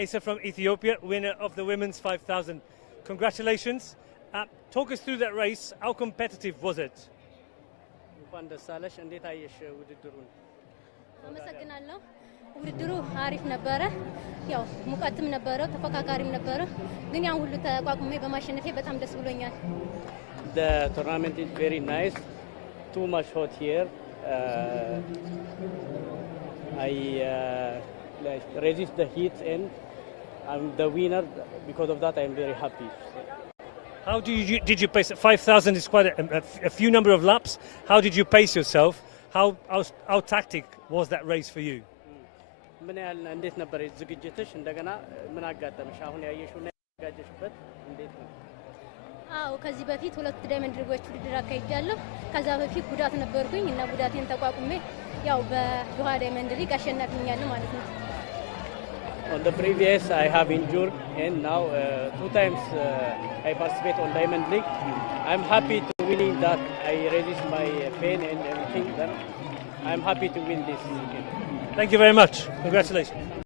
Asa from Ethiopia, winner of the women's 5,000. Congratulations. Talk us through that race. How competitive was it? እንኳን ደስ አለሽ እንዴት አየሽ ውድድሩን? አመሰግናለሁ። ውድድሩ አሪፍ ነበረ። ያው ሙቀትም ነበረ፣ ተፈካካሪም ነበረ። ግን ያን ሁሉ ተቋቁሜ በማሸነፌ በጣም ደስ ብሎኛል። The tournament is very nice. Too much hot here. I resist the heat and I'm the winner. Because of that, I'm very happy. How did you pace? 5,000 is quite a few number of laps. How did you pace yourself? How tactic was that race for you? ምን ያህል እንዴት ነበር ዝግጅትሽ? እንደገና ምን አጋጠመሽ? አሁን ያየሽውና ያጋጀሽበት እንዴት ነው? አዎ ከዚህ በፊት ሁለት ዳይመንድ ሊጎች ውድድር አካሂጃለሁ። ከዛ በፊት ጉዳት ነበርኩኝ እና ጉዳቴን ተቋቁሜ ያው በዱሃ ዳይመንድ ሊግ አሸናፊኛለሁ ማለት ነው። On the previous I have injured and now two times I participate on Diamond League. I'm happy to winning that. I resist my pain and everything. Then I'm happy to win this game. Thank you very much. Congratulations.